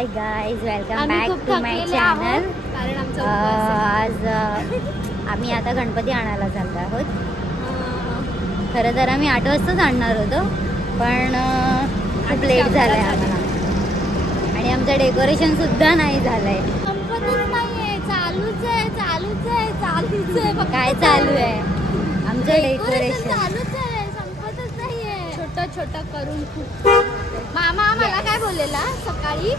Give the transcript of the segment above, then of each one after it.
Hi guys welcome back to my channel. आज आम्ही आता गणपती आणायला चाललो आहोत. खरं तर आम्ही आठ वाजताच आणणार होतो पण खूप लेट झालं आहे आम्हाला. आणि आमचं डेकोरेशन सुद्धा नाही झालंय. संपतच नाहीये चालूच आहे चालूच आहे चालूच आहे फक्त काय चालू आहे? आमचं डेकोरेशन छोटं छोटं करून खूप मामा मला काय बोललेला? सकाळी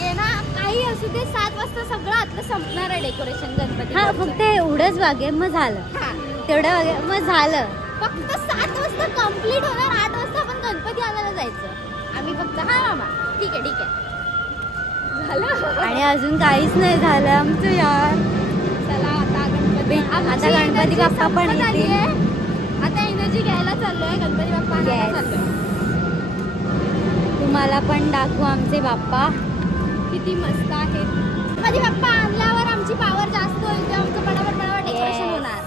की ना काही असू दे सात वाजता सगळं आतलं संपणार आहे डेकोरेशन गणपती हा फक्त एवढंच वागे मग झालं. हा. तेवढं वागे मग झालं. फक्त सात वाजता कंप्लीट होणार आठ वाजता आपण गणपती आणायला जायचं. आम्ही फक्त हा मामा. ठीक आहे ठीक आहे. झालं? आणि अजून काहीच नाही झालं आमचं यार. चला आता गणपती आता आमची गणपती energy बाप्पा पण संपत आली येतील. आहे. आता एनर्जी घ्यायला चाललोय गणपती बाप्पा आणायला Yes. चाललोय. तुम्हाला पण दाखवू आमचे बाप्पा. किती मस्त आहे. गणपती बाप्पा आणल्यावर आमची पावर जास्त होईल तेव्हा आमचं पटापट पटापट डेकोरेशन. होणार.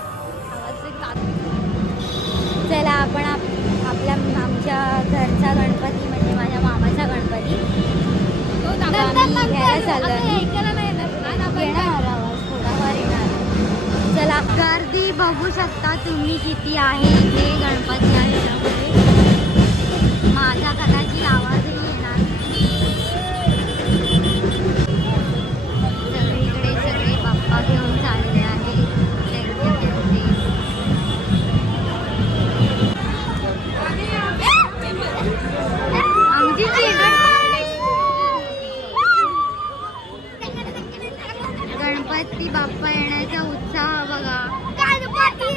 चला आपण आप- आपल्या आमच्या घरचा गणपती म्हणजे माझ्या मामाचा गणपती. हो, हे चला गर्दी बघू शकता तुम्ही किती आहे इथे गणपती आहे गणपती बाप्पा येण्याचा उत्साह बघा. गणपती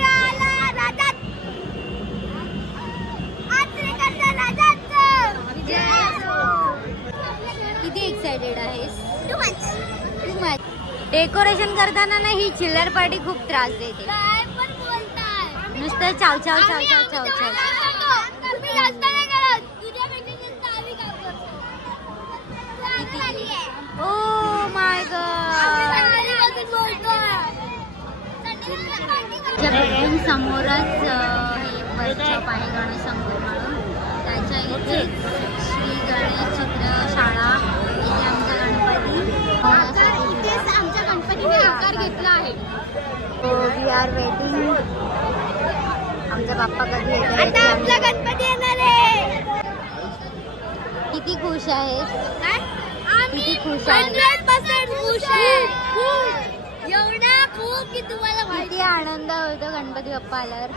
राजाचं. किती एक्साइटेड आहेस? डेकोरेशन करताना ना ही चिल्लर पार्टी खूप त्रास देते. नुसतं चाव चाव चाव चाव चाव चाव. ओ माय गॉड बिल्डिंग समोरच हे वर्कशॉप आहे गणेश म्हणून. त्याच्या इथेच श्री गणेश चित्र शाळा इथे आमचा गणपती इथेच आमच्या गणपतीने आकार घेतला आहे. वी आर वेटिंग आमचा बाप्पा कधी येतो आपला गणपती येणार आहे. किती खुश? आम्ही किती खुश आहे? 100% खुश आहे. एवढा खूप की तुम्हाला किती आनंद होतो गणपती बाप्पा आल्यावर.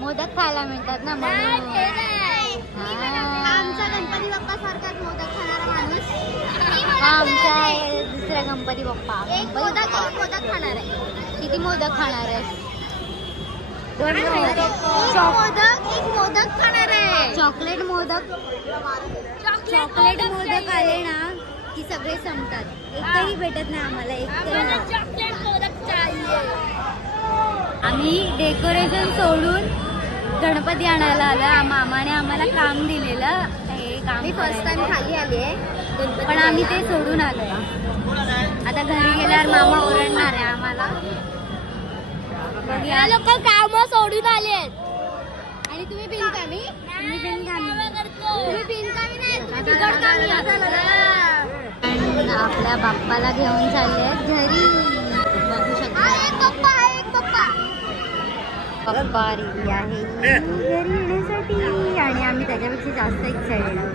मोदक खायला मिळतात ना म्हणून. हा. आमचा गणपती बाप्पा सारखाच मोदक खाणारा माणूस. हा आमचा आहे दुसरा गणपती बाप्पा. एक मोदक. एक मोदक खाणार. आहे किती मोदक खाणार? दोन मोदक. मोदक एक मोदक खाणार. आहे चॉकलेट मोदक. चॉकलेट मोदक आले ना की सगळे संपतात. एकही भेटत नाही आम्हाला एक आम्ही डेकोरेशन सोडून गणपती आणायला आलो मामाने आम्हाला काम दिलेलं. हे काम मी फर्स्ट टाइम. खाली आली पण आम्ही ते सोडून आलोय. आता घरी गेल्यावर मामा ओरडणार आहे आम्हाला. लोक काम सोडून आले आणि तुम्ही बिनकामी. तुम्ही बिनकामी. तुम्ही बिनकामी नाही तुम्ही बिघडकामी आपल्या बाप्पाला घेऊन चालले आहेत घरी. बघू शकता. पप्पा रेडी आहे. घरी येण्यासाठी. आणि आम्ही त्याच्यापेक्षा जास्त एक्साइटेड आहोत.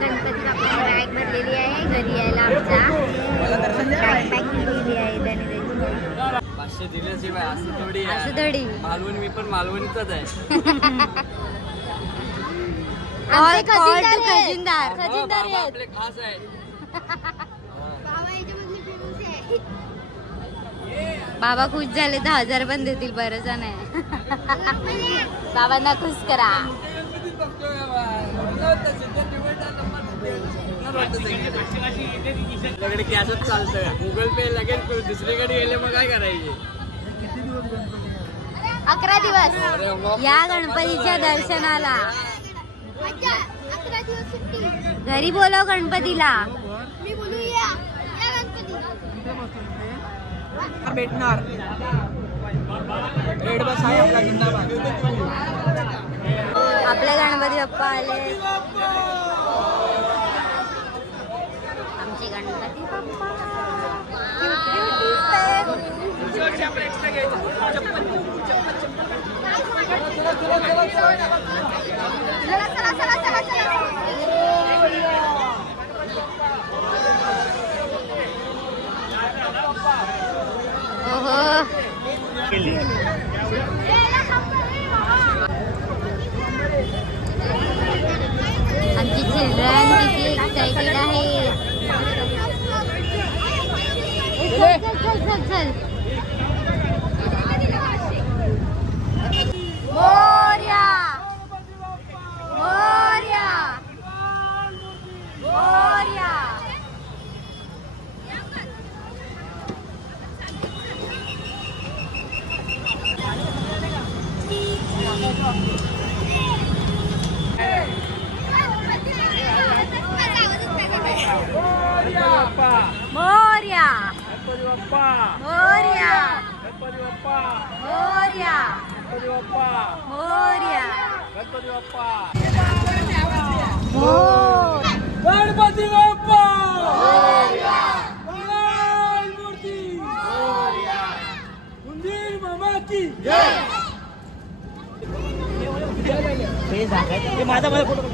गणपती बाप्पाची बॅग भरलेली आहे. घरी यायला आमच्या. बॅग पॅक केलेली आहे त्याने त्याची पाचशे दिल्याशिवाय असं थोडी. असं थोडी. मालवण मी पण मालवणीचाच आहे. खजिनदार. खजिनदार. हो, खजिनदार बाबा आहेत. आपले खास आहे बाबा याच्यामधली feelings आहे. बाबा खुश झाले तर हजार पण देतील बरंच नाही बाबांना खुश करा. आपल्याकडे कॅशच चालतंय. गुगल पे लगेच दुसरीकडे गेले मग काय करायचे? अकरा दिवस. या गणपतीच्या दर्शनाला. घरी बोलव गणपतीला. भेटणार. रेड बस आहे आपला जिंदाबाद. आपल्या गणपती बाप्पा आले. आमचे गणपती बाप्पा. केली. आमची चिल्ड्रन किती एक्साइटेड आहे. चल चल चल चल मोर्या मोर्या मोर्या गणपती बाप्पा मोर्या गणपती बाप्पा मोर्या. गणपती बाप्पा. मोर्या. गणपती बाप्पा. मोर्या. गणपती बाप्पा. गणपती बाप्पा. मूर्ती. मंदिर मामा की माझा माझा फोटो तू.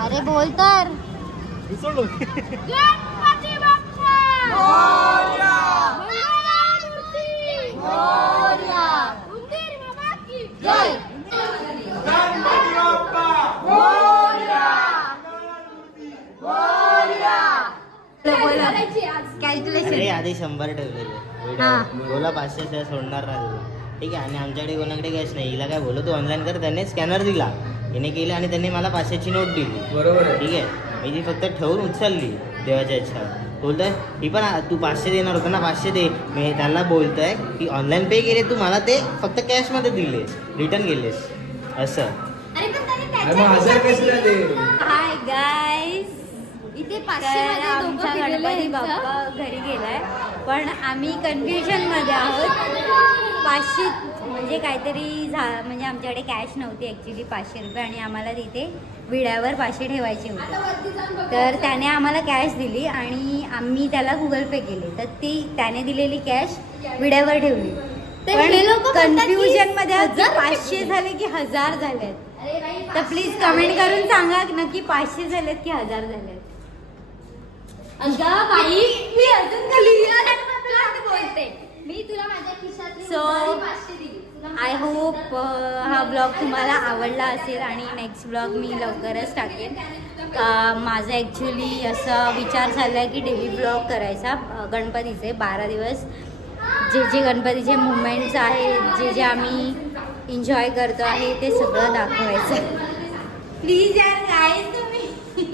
अरे बोल तर. गणपती बाप्पा! मंगळमूर्ती मोरया. उंदीर मामा की जय करायची आज? कॅल्क्युलेशन अरे आधी शंभर ठेवलेले हा. बोला पाचशे सोडणार नाही. ठीक आहे आणि आमच्याकडे कोणाकडे कॅश नाही? हिला काय बोललो तू ऑनलाईन कर त्याने स्कॅनर दिला. हिने केले आणि त्यांनी मला पाचशेची नोट दिली. बरोबर आहे. ठीक आहे? मी ती फक्त ठेवून उचलली देवाच्या इच्छा. बोलतोय ही पण तू पाचशे देणार होता ना पाचशे दे. मी त्याला बोलतोय की ऑनलाईन पे केले तू मला ते फक्त कॅशमध्ये दिलेस रिटर्न केलेस. असं. हाय गाईस इथे आमचा गणपती. बाप्पा? घरी गेलाय. पण आम्ही कन्फ्युजनमध्ये आहोत. पाचशे म्हणजे काहीतरी झा म्हणजे आमच्याकडे कॅश नव्हती ॲक्च्युली पाचशे रुपये आणि आम्हाला तिथे विड्यावर पाचशे ठेवायचे होते. तर त्याने आम्हाला कॅश दिली आणि आम्ही त्याला गुगल पे केले. तर ती त्याने दिलेली कॅश विड्यावर ठेवली. तर कन्फ्युजनमध्ये पाचशे झाले की हजार झालेत. तर प्लीज कमेंट करून सांगा नक्की पाचशे झालेत की हजार झालेत. अगं बाई मी अजून बोलते? मी तुला माझ्या खिशातली So, उधारी पाचशे दिली तुला आय होप तर- हा ब्लॉग तुम्हाला आवडला असेल आणि नेक्स्ट ब्लॉग मी लवकरच टाकेन. माझा ॲक्च्युली असा विचार झाला आहे की डेली ब्लॉग करायचा गणपतीचे बारा दिवस. जे जे गणपतीचे मुमेंट्स आहेत जे जे आम्ही एन्जॉय करतो आहे ते सगळं दाखवायचं. प्लीज यार काय तुम्ही.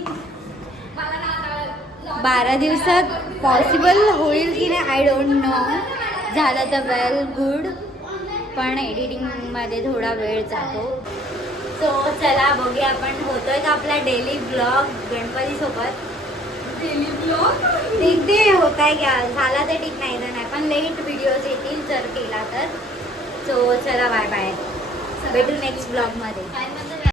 मला ना आता बारा दिवसात पॉसिबल होईल की नाही आय डोंट नो झालं तर वेल गुड पण एडिटिंगमध्ये थोडा वेळ जातो. सो चला बघूया आपण. होतोय का आपला डेली ब्लॉग गणपतीसोबत? डेली ब्लॉग ते ते होत आहे का? झाला तर ठीक नाही तर नाही. पण लेट व्हिडिओज येतील जर केला तर. सो चला बाय बाय भेटू नेक्स्ट ब्लॉगमध्ये